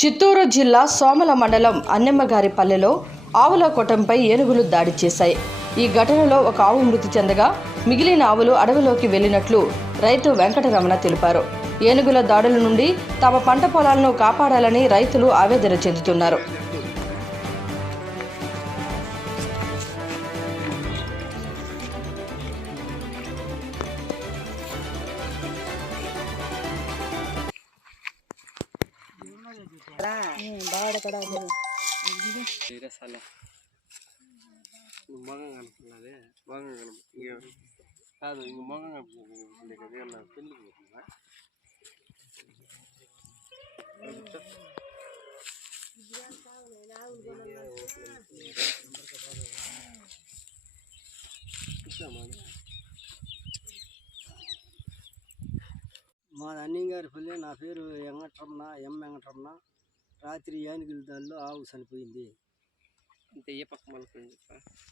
చిత్తూరు జిల్లా సోమల మండలం అన్నెమ్మగారిపల్లెలో ఆవుల కొట్టంపై ఏనుగులు దాడి చేశాయి. ఈ ఘటనలో ఒక ఆవు మృతి చెందగా మిగిలిన ఆవులు అడవిలోకి వెళ్లినట్లు రైతు వెంకటరమణ తెలిపారు. ఏనుగుల దాడుల నుండి తమ పంట పొలాలను కాపాడాలని రైతులు ఆవేదన చెందుతున్నారు. మా అన్నిగారిపల్లి. నా పేరు వెంకటరమణ, వెంకటరమణ. రాత్రి ఏనుగుల దాడిలో ఆవు చనిపోయింది. అంటే ఏ పక్క మళ్ళీ